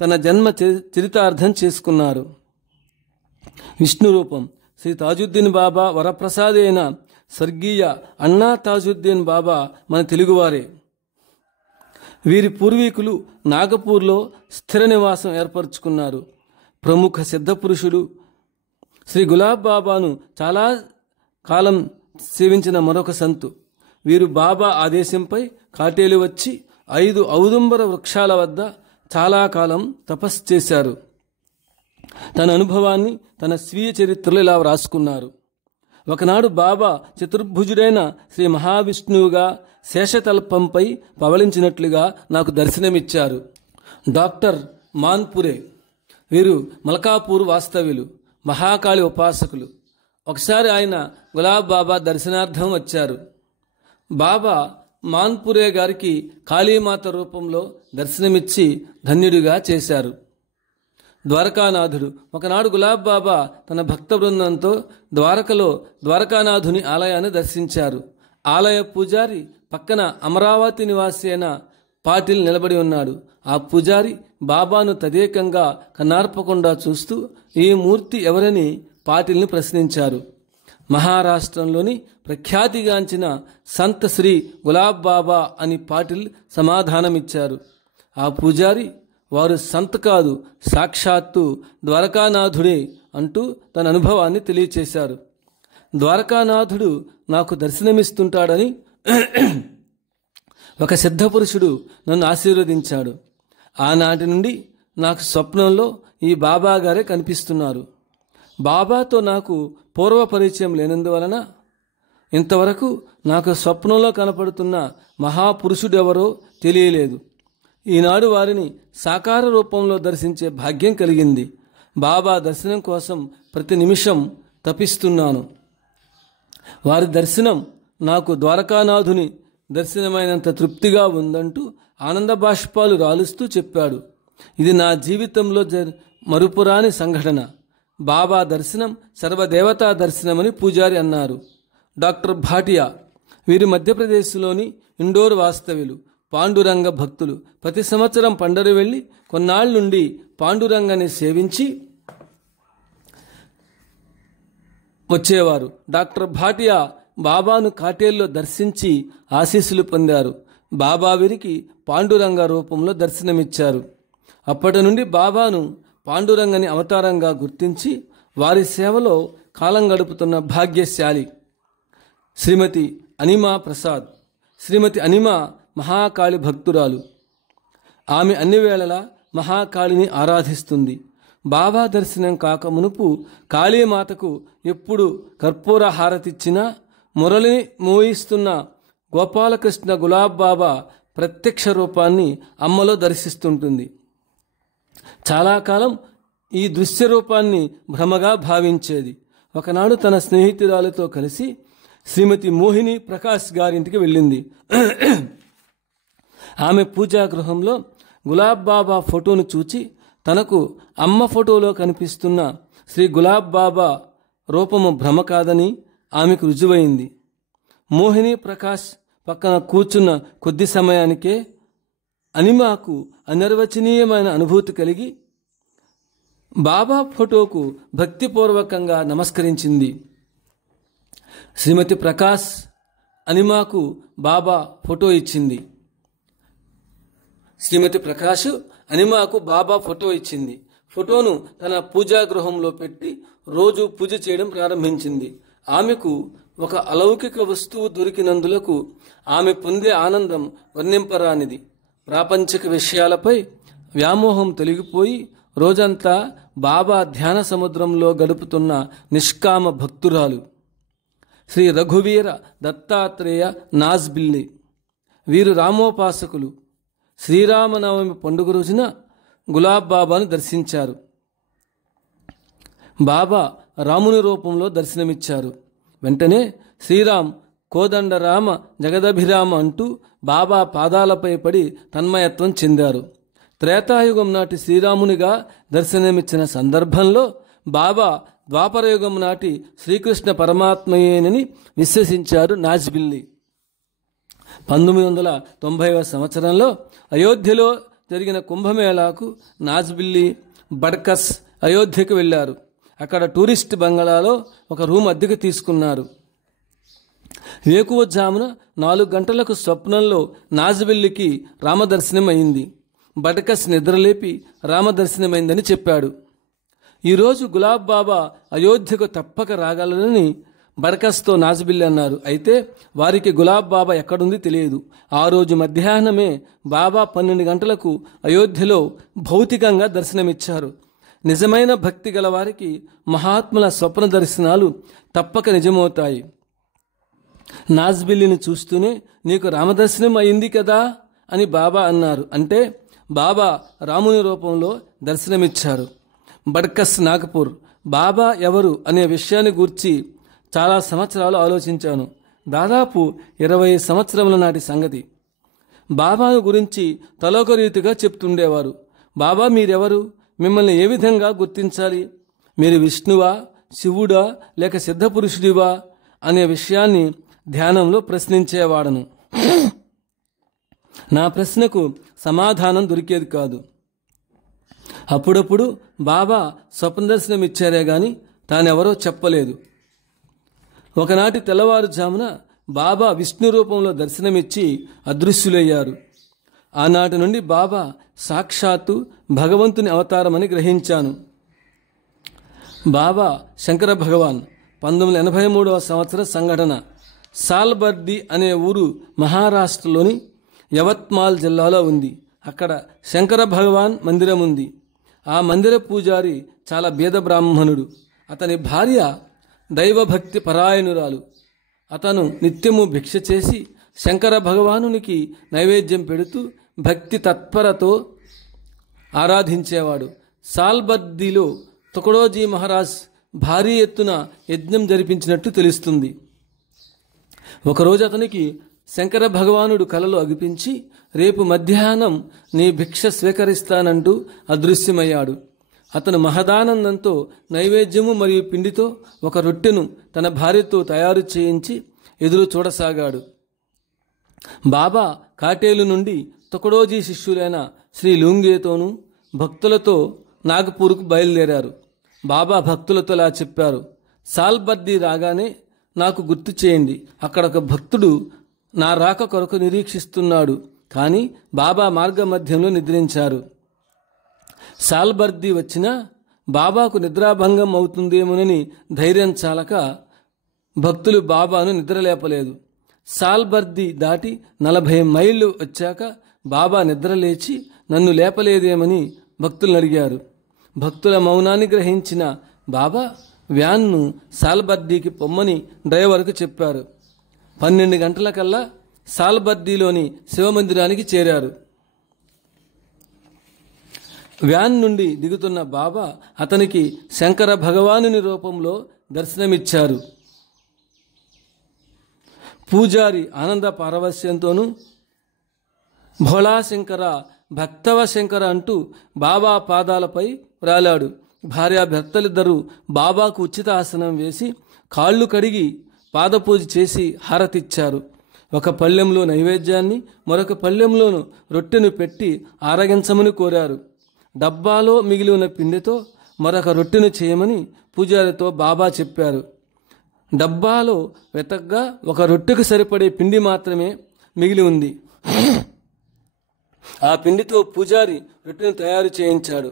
తన జన్మ చరితార్థం చేసుకున్నారు. విష్ణు రూపం. శ్రీ తాజుద్దీన్ బాబా వరప్రసాది అయిన స్వర్గీయ అన్నా తాజుద్దీన్ బాబా మన తెలుగువారే. వీరి పూర్వీకులు నాగపూర్లో స్థిర నివాసం ఏర్పరచుకున్నారు. ప్రముఖ సిద్ధపురుషుడు శ్రీ గులాబ్ బాబాను చాలా కాలం సేవించిన మరొక సంతు. వీరు బాబా ఆదేశంపై కాటేలు వచ్చి 5 ఔదుంబర వృక్షాల వద్ద చాలా కాలం తపస్సు చేశారు. తన అనుభవాన్ని తన స్వీయ చరిత్రలో ఇలా వ్రాసుకున్నారు. ఒకనాడు బాబా చతుర్భుజుడైన శ్రీ మహావిష్ణువుగా శేషతల్పంపై పవళించినట్లుగా నాకు దర్శనమిచ్చారు. డాక్టర్ మాన్పురే, వీరు మల్కాపూర్ వాస్తవ్యులు, మహాకాళి ఉపాసకులు. ఒకసారి ఆయన గులాబ్ బాబా దర్శనార్థం వచ్చారు. బాబా మాన్పురే గారికి కాళీమాత రూపంలో దర్శనమిచ్చి ధన్యుడిగా చేశారు. ద్వారకానాథుడు ఒకనాడు గులాబ్ బాబా తన భక్త బృందంతో ద్వారకలో ద్వారకానాథుని ఆలయాన్ని దర్శించారు. ఆలయ పూజారి పక్కన అమరావతి నివాసి అయిన పాటిల్ నిలబడి ఉన్నాడు. ఆ పూజారి బాబాను తదేకంగా కన్నార్పకుండా చూస్తూ ఈ మూర్తి ఎవరని పాటిల్ని ప్రశ్నించారు. మహారాష్ట్రంలోని ప్రఖ్యాతిగాంచిన సంత్ శ్రీ గులాబ్ బాబా అని పాటిల్ సమాధానమిచ్చారు. ఆ పూజారి వారు సంత్ కాదు, సాక్షాత్తు ద్వారకానాథుడే అంటూ తన అనుభవాన్ని తెలియచేశారు. ద్వారకానాథుడు నాకు దర్శనమిస్తుంటాడని ఒక సిద్ధపురుషుడు నన్ను ఆశీర్వదించాడు. ఆనాటి నుండి నాకు స్వప్నంలో ఈ బాబా గారే కనిపిస్తున్నారు. బాబాతో నాకు పూర్వ పరిచయం లేనందువలన ఇంతవరకు నాకు స్వప్నంలో కనపడుతున్న మహాపురుషుడెవరో తెలియలేదు. ఈనాడు వారిని సాకార రూపంలో దర్శించే భాగ్యం కలిగింది. బాబా దర్శనం కోసం ప్రతి నిమిషం తపిస్తున్నాను. వారి దర్శనం నాకు ద్వారకానాథుని దర్శనమైనంత తృప్తిగా ఉందంటూ ఆనంద బాష్పాలు రాలుస్తూ చెప్పాడు. ఇది నా జీవితంలో మరుపురాని సంఘటన. బాబా దర్శనం సర్వదేవతా దర్శనమని పూజారి అన్నారు. డాక్టర్ భాటియా, వీరు మధ్యప్రదేశ్లోని ఇండోర్ వాస్తవ్యులు, పాండురంగ భక్తులు. ప్రతి సంవత్సరం పండరి వెళ్ళి కొన్నాళ్ళ నుండి పాండురంగని సేవించి వచ్చేవారు. డాక్టర్ భాటియా బాబాను కాటేల్లో దర్శించి ఆశీస్సులు పొందారు. బాబా వీరికి పాండురంగ రూపంలో దర్శనమిచ్చారు. అప్పటి నుండి బాబాను పాండురంగని అవతారంగా గుర్తించి వారి సేవలో కాలం గడుపుతున్న భాగ్యశాలి శ్రీమతి అనిమా ప్రసాద్. శ్రీమతి అనిమా మహాకాళి భక్తురాలు. ఆమె అన్ని వేళలా మహాకాళిని ఆరాధిస్తుంది. బాబా దర్శనం కాక మునుపు కాళీమాతకు ఎప్పుడు కర్పూర హారతిచ్చినా మురళిని మోయిస్తున్న గోపాలకృష్ణ గులాబ్ బాబా ప్రత్యక్ష రూపాన్ని అమ్మలో దర్శిస్తుంటుంది. చాలా కాలం ఈ దృశ్య రూపాన్ని భ్రమగా భావించేది. ఒకనాడు తన స్నేహితురాలతో కలిసి శ్రీమతి మోహిని ప్రకాష్ గారింటికి వెళ్ళింది. ఆమె పూజాగృహంలో గులాబ్ బాబా ఫోటోను చూచి తనకు అమ్మ ఫోటోలో కనిపిస్తున్న శ్రీ గులాబ్ బాబా రూపము భ్రమ కాదని ఆమెకు రుజువైంది. మోహిని ప్రకాష్ పక్కన కూర్చున్న కొద్ది సమయానికే అనిమాకు అనిర్వచనీయమైన అనుభూతి కలిగి బాబా ఫోటోకు భక్తిపూర్వకంగా నమస్కరించింది. శ్రీమతి ప్రకాష్ అనిమాకు బాబా ఫోటో ఇచ్చింది. శ్రీమతి ప్రకాష్ అనిమాకు బాబా ఫోటో ఇచ్చింది. ఫోటోను తన పూజాగృహంలో పెట్టి రోజు పూజ చేయడం ప్రారంభించింది. ఆమెకు ఒక అలౌకిక వస్తువు దొరికినందులకు ఆమె పొందే ఆనందం వర్ణింపరానిది. ప్రాపంచిక విషయాలపై వ్యామోహం తొలగిపోయి రోజంతా బాబా ధ్యాన సముద్రంలో గడుపుతున్న నిష్కామ భక్తురాలు. శ్రీ రఘువీర దత్తాత్రేయ నాజ్బిల్లి, వీరు రామోపాసకులు. శ్రీరామనవమి పండుగ రోజున గులాబ్ బాబాను దర్శించారు. బాబా రాముని రూపంలో దర్శనమిచ్చారు. వెంటనే శ్రీరామ్ కోదండరామ జగదభిరామ అంటూ బాబా పాదాలపై పడి తన్మయత్వం చెందారు. త్రేతాయుగం నాటి శ్రీరామునిగా దర్శనమిచ్చిన సందర్భంలో బాబా ద్వాపరయుగం నాటి శ్రీకృష్ణ పరమాత్మయేనని విశ్వసించారు నాజ్బిల్లి. 1990వ సంవత్సరంలో అయోధ్యలో జరిగిన కుంభమేళాకు నాజ్బిల్లి, బడ్కస్ అయోధ్యకు వెళ్ళారు. అక్కడ టూరిస్ట్ బంగళాలో ఒక రూమ్ అద్దెకు తీసుకున్నారు. వేకువజామున 4 గంటలకు స్వప్నంలో నాజబిల్లికి రామదర్శనం అయింది. బటకస్ నిద్రలేపి రామదర్శనమైందని చెప్పాడు. ఈరోజు గులాబ్ బాబా అయోధ్యకు తప్పక రాగలరని బడకస్తో నాజబిల్లి అన్నారు. అయితే వారికి గులాబ్ బాబా ఎక్కడుంది తెలియదు. ఆ రోజు మధ్యాహ్నమే బాబా 12 గంటలకు అయోధ్యలో భౌతికంగా దర్శనమిచ్చారు. నిజమైన భక్తి గల వారికి మహాత్ముల స్వప్న దర్శనాలు తప్పక నిజమవుతాయి. నాజ్బిల్లిని చూస్తూనే నీకు రామదర్శనం అయింది కదా అని బాబా అన్నారు. అంటే బాబా రాముని రూపంలో దర్శనమిచ్చారు. బడ్కస్ నాగపూర్ బాబా ఎవరు అనే విషయాన్ని గూర్చి చాలా సంవత్సరాలు ఆలోచించాను. దాదాపు 20 సంవత్సరముల నాటి సంగతి. బాబాను గురించి తలోక రీతిగా చెప్తుండేవారు. బాబా మీరెవరు, మిమ్మల్ని ఏ విధంగా గుర్తించాలి, మీరు విష్ణువా, శివుడా లేక సిద్ధపురుషుడివా అనే విషయాన్ని ధ్యానంలో ప్రశ్నించేవాడను. నా ప్రశ్నకు సమాధానం దొరికేది కాదు. అప్పుడప్పుడు బాబా స్వప్నదర్శనం ఇచ్చారే గాని తానెవరో చెప్పలేదు. ఒకనాటి తెల్లవారుజామున బాబా విష్ణు రూపంలో దర్శనమిచ్చి అదృశ్యులయ్యారు. ఆనాటి నుండి బాబా సాక్షాత్తు భగవంతుని అవతారమని గ్రహించాను. బాబా శంకర భగవాన్ 1983వ సంవత్సర సంఘటన. సాల్బర్ది అనే ఊరు మహారాష్ట్రలోని యవత్మాల్ జిల్లాలో ఉంది. అక్కడ శంకర భగవాన్ మందిరం ఉంది. ఆ మందిర పూజారి చాలా బీద బ్రాహ్మణుడు. అతని భార్య దైవభక్తి పరాయణురాలు. అతను నిత్యము భిక్ష చేసి శంకర భగవానునికి నైవేద్యం పెడుతూ భక్తి తత్పరతో ఆరాధించేవాడు. సాల్బర్దిలో తుకడోజీ మహారాజ్ భారీ ఎత్తున యజ్ఞం జరిపించినట్టు తెలుస్తుంది. ఒకరోజు అతనికి శంకర భగవానుడు కలలో అగిపించి రేపు మధ్యాహ్నం నీ భిక్ష స్వీకరిస్తానంటూ అదృశ్యమయ్యాడు. అతను మహదానందంతో నైవేద్యము మరియు పిండితో ఒక రొట్టెను తన భార్యతో తయారు చేయించి ఎదురు చూడసాగాడు. బాబా కాటేలు నుండి తుకడోజీ శిష్యులైన శ్రీ లూంగేతోనూ భక్తులతో నాగపూర్కు బయలుదేరారు. బాబా భక్తులతో ఇలా చెప్పారు, సాల్బర్ది రాగానే నాకు గుర్తు చేయండి. అక్కడ ఒక భక్తుడు నా రాక కొరకు నిరీక్షిస్తున్నాడు. కానీ బాబా మార్గ మధ్యంలో నిద్రించారు. సాల్బర్ది వచ్చినా బాబాకు నిద్రాభంగం అవుతుందేమోనని ధైర్యం చాలక భక్తులు బాబాను నిద్రలేపలేదు. సాల్బర్ది దాటి 40 మైళ్ళు వచ్చాక బాబా నిద్రలేచి నన్ను లేపలేదేమని భక్తులను అడిగారు. భక్తుల మౌనాన్ని గ్రహించిన బాబా వ్యాన్ను సాల్బర్దీకి పొమ్మని డ్రైవర్కు చెప్పారు. 12 గంటలకల్లా సాల్బర్దీలోని శివమందిరానికి చేరారు. వ్యాన్ నుండి దిగుతున్న బాబా అతనికి శంకర భగవానుని రూపంలో దర్శనమిచ్చారు. పూజారి ఆనంద పారవస్యంతోనూ భోళాశంకర, భక్తవ శంకర అంటూ బాబా పాదాలపై రాలాడు. భార్యాభర్తలిద్దరూ బాబాకు ఉచిత ఆసనం వేసి కాళ్ళు కడిగి పాదపూజ చేసి హారతిచ్చారు. ఒక పళ్ళెంలో నైవేద్యాన్ని మరొక పళ్ళెంలోను రొట్టెను పెట్టి ఆరగించమని కోరారు. డబ్బాలో మిగిలి ఉన్న పిండితో మరొక రొట్టెను చేయమని పూజారితో బాబా చెప్పారు. డబ్బాలో వెతగ్గా ఒక రొట్టెకు సరిపడే పిండి మాత్రమే మిగిలి ఉంది. ఆ పిండితో పూజారి రొట్టెను తయారు చేయించాడు.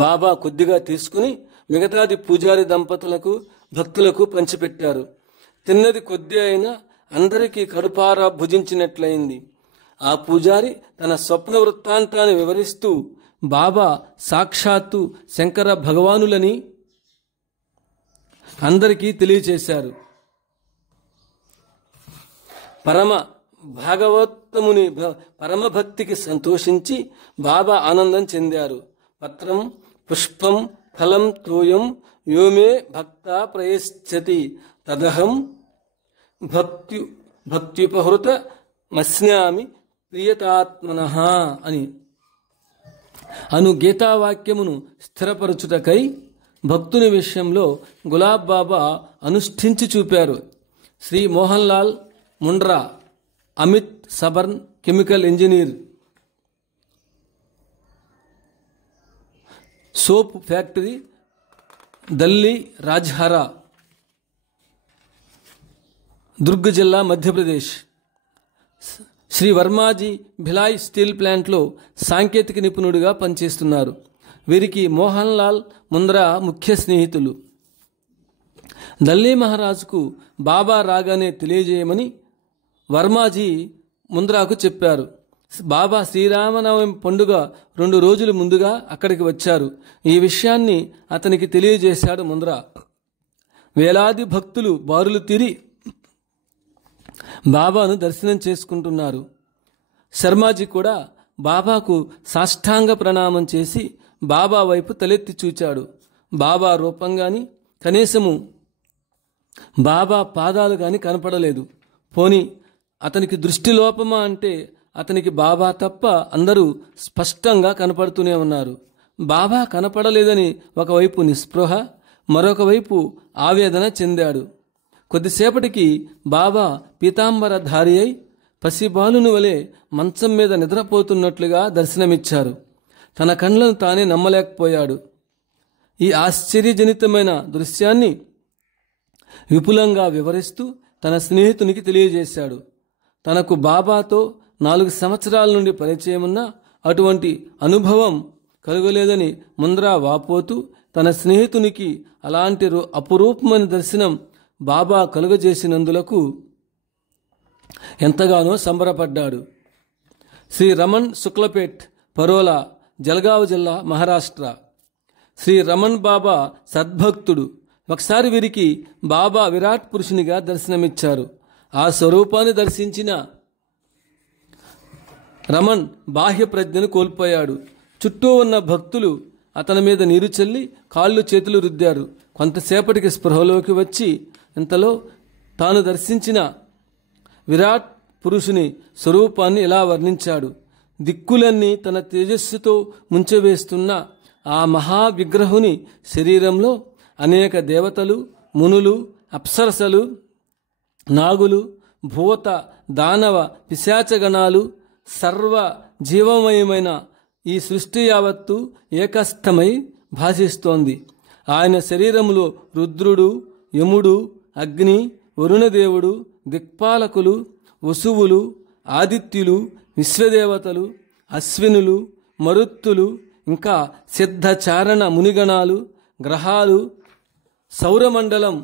బాబా కొద్దిగా తీసుకుని మిగతాది పూజారి దంపతులకు భక్తులకు పంచిపెట్టారు. తిన్నది కొద్ది అయినా అందరికీ కడుపారా భుజించినట్లయింది. ఆ పూజారి తన స్వప్న వృత్తాంతాన్ని వివరిస్తూ బాబా సాక్షాత్తు శంకర భగవానులని అందరికీ తెలియచేశారు. పరమ భాగవతముని పరమభక్తికి సంతోషించి బాబా ఆనందం చెందారు. పత్రం పుష్పం ఫలం తోయం యోమే భక్త ప్రయశ్చతి తదహం భక్త్యుపహృత మస్యామి ప్రియతాత్మనః అని అను గీతావాక్యమును స్థిరపరచుటకై భక్తుని విషయంలో గులాబ్ బాబా అనుష్ఠించి చూపారు. Shri Mohan Lal Mundra, Amit Sabarn chemical engineer, soap factory, Dalli Rajhara. Durg జిల్లా, మధ్యప్రదేశ్. శ్రీ వర్మాజీ భిలాయ్ స్టీల్ ప్లాంట్లో సాంకేతిక నిపుణుడిగా పనిచేస్తున్నారు. వీరికి మోహన్ లాల్ ముంద్రా ముఖ్య స్నేహితులు. దల్లీ మహారాజుకు బాబా రాగానే తెలియజేయమని వర్మాజీ ముంద్రాకు చెప్పారు. బాబా శ్రీరామనవమి పండుగ 2 రోజులు ముందుగా అక్కడికి వచ్చారు. ఈ విషయాన్ని అతనికి తెలియజేశాడు ముంద్రా. వేలాది భక్తులు బారులు తీరి బాబాను దర్శనం చేసుకుంటున్నారు. శర్మాజీ కూడా బాబాకు సాష్టాంగ ప్రణామం చేసి బాబా వైపు తలెత్తి చూచాడు. బాబా రూపం గాని, కనీసము బాబా పాదాలు గాని కనపడలేదు. పోని అతనికి దృష్టి లోపమా అంటే అతనికి బాబా తప్ప అందరూ స్పష్టంగా కనపడుతూనే ఉన్నారు. బాబా కనపడలేదని ఒకవైపు నిస్పృహ, మరొక వైపు ఆవేదన చెందాడు. కొద్దిసేపటికి బాబా పీతాంబరధారి అయి పసిబాలుని వలె మంచం మీద నిద్రపోతున్నట్లుగా దర్శనమిచ్చారు. తన కళ్ళను తానే నమ్మలేకపోయాడు. ఈ ఆశ్చర్యజనితమైన దృశ్యాన్ని విపులంగా వివరిస్తూ తన స్నేహితునికి తెలియజేశాడు. తనకు బాబాతో 4 సంవత్సరాల నుండి పరిచయమున్న అటువంటి అనుభవం కలుగలేదని ముంద్రా వాపోతూ తన స్నేహితునికి అలాంటి అపురూపమైన దర్శనం బాబా కలుగజేసినందులకు ఎంతగానో సంబరపడ్డాడు. శ్రీ రమణ్ శుక్లపేట్, పరోలా, జల్గావ్ జిల్లా, మహారాష్ట్ర. శ్రీ రమణ్ బాబా సద్భక్తుడు. ఒకసారి వీరికి బాబా విరాట్ పురుషునిగా దర్శనమిచ్చారు. ఆ స్వరూపాన్ని దర్శించిన రమణ్ బాహ్య ప్రజ్ఞను కోల్పోయాడు. చుట్టూ ఉన్న భక్తులు అతని మీద నీరు చల్లి కాళ్ళు చేతులు రుద్దారు. కొంతసేపటికి స్పృహలోకి వచ్చి ఇంతలో తాను దర్శించిన విరాట్ పురుషుని స్వరూపాన్ని ఇలా వర్ణించాడు. దిక్కులన్నీ తన తేజస్సుతో ముంచవేస్తున్న ఆ మహావిగ్రహుని శరీరంలో అనేక దేవతలు, మునులు, అప్సరసలు, నాగులు, భూత, దానవ, పిశాచగణాలు, సర్వ జీవమయమైన ఈ సృష్టి యావత్తు ఏకస్థమై భాషిస్తోంది. ఆయన శరీరములో రుద్రుడు, యముడు, అగ్ని, వరుణదేవుడు, దిక్పాలకులు, వసువులు, ఆదిత్యులు, విశ్వదేవతలు, అశ్వినులు, మరుత్తులు, ఇంకా సిద్ధచారణ మునిగణాలు, గ్రహాలు, సౌరమండలం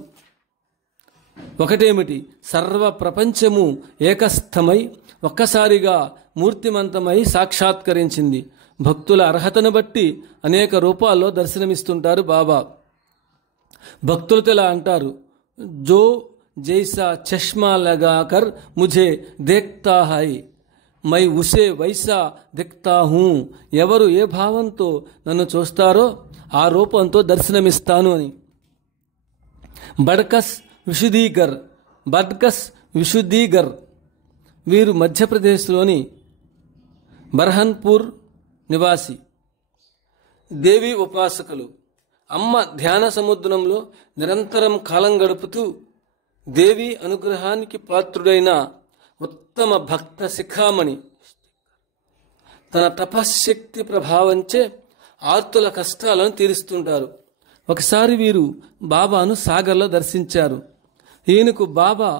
ఒకటేమిటి సర్వ ప్రపంచము ఏకస్థమై ఒక్కసారిగా మూర్తిమంతమై సాక్షాత్కరించింది. భక్తుల అర్హతను బట్టి అనేక రూపాల్లో దర్శనమిస్తుంటారు బాబా. భక్తులతో ఇలా అంటారు, జో జైసా చష్మా లగాకర్ ముఝే దేఖ్తా హై, మై ఉసే వైసా దిక్తా హూ. ఎవరు ఏ భావంతో నన్ను చూస్తారో ఆ రూపంతో దర్శనమిస్తాను అని. బడ్కస్ విశుద్ధీగర్ వీరు మధ్యప్రదేశ్లోని బర్హన్పూర్ నివాసి. దేవి ఉపాసకులు. అమ్మ ధ్యాన సముద్రంలో నిరంతరం కాలం గడుపుతూ దేవి అనుగ్రహానికి పాత్రుడైన ఉత్తమ భక్త శిఖామణి. తన తపశ్శక్తి ప్రభావంచే ఆర్తుల కష్టాలను తీరుస్తుంటారు. ఒకసారి వీరు బాబాను సాగర్లో దర్శించారు. ఈయనకు బాబా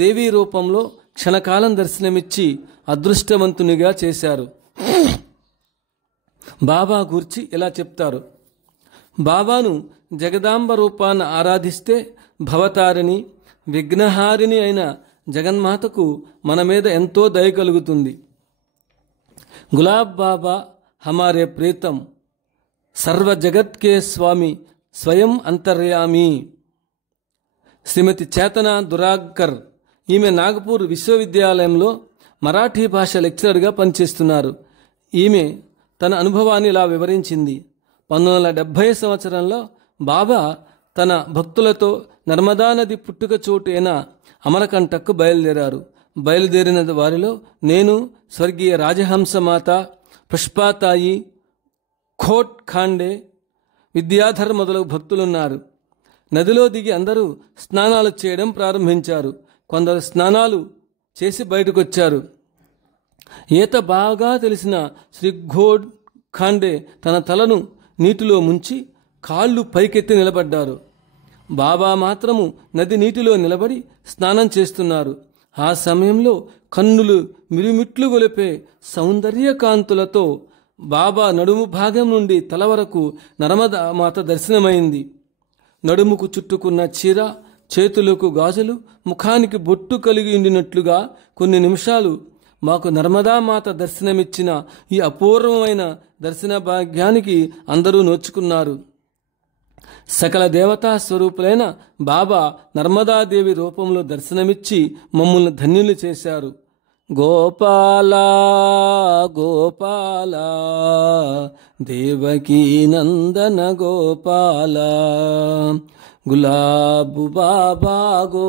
దేవీ రూపంలో క్షణకాలం దర్శనమిచ్చి అదృష్టవంతునిగా చేశారు. బాబా గూర్చి ఇలా చెప్తారు, బాబాను జగదాంబ రూపాన్ని ఆరాధిస్తే భవతారిణి, విఘ్నహారిణి అయిన జగన్మాతకు మన మీద ఎంతో దయ కలుగుతుంది. గులాబ్ బాబా హమారే ప్రీతం, సర్వ జగత్ కే స్వామి, స్వయం అంతర్యామి. శ్రీమతి చేతన దురాగ్కర్, ఈమె నాగపూర్ విశ్వవిద్యాలయంలో మరాఠీ భాష లెక్చరర్గా పనిచేస్తున్నారు. ఈమె తన అనుభవాన్ని ఇలా వివరించింది. 1970 సంవత్సరంలో బాబా తన భక్తులతో నర్మదా నది పుట్టుక చోటు అయిన అమరకంటక్కు బయలుదేరారు. బయలుదేరిన వారిలో నేను, స్వర్గీయ రాజహంసమాత, పుష్పాతాయి, ఖోట్ ఖాండే, విద్యాధర్ మొదలగు భక్తులున్నారు. నదిలో దిగి అందరూ స్నానాలు చేయడం ప్రారంభించారు. కొందరు స్నానాలు చేసి బయటకొచ్చారు. ఈత బాగా తెలిసిన శ్రీ ఖోట్ ఖాండే తన తలను నీటిలో ముంచి కాళ్ళు పైకెత్తి నిలబడ్డారు. బాబా మాత్రము నది నీటిలో నిలబడి స్నానం చేస్తున్నారు. ఆ సమయంలో కన్నులు మిరుమిట్లు గొలిపే సౌందర్య కాంతులతో బాబా నడుము భాగం నుండి తల వరకు నర్మదా మాత దర్శనమైంది. నడుముకు చుట్టుకున్న చీర, చేతులకు గాజులు, ముఖానికి బొట్టు కలిగి ఉండినట్లుగా కొన్ని నిమిషాలు మాకు నర్మదా మాత దర్శనమిచ్చిన ఈ అపూర్వమైన దర్శన భాగ్యానికి అందరూ నోచుకున్నారు. సకల దేవతా స్వరూపులైన బాబా నర్మదాదేవి రూపంలో దర్శనమిచ్చి మమ్మల్ని ధన్యులు చేశారు. గోపాల గోపాల దేవకీ నందన గోపాల గులాబు బాబా గో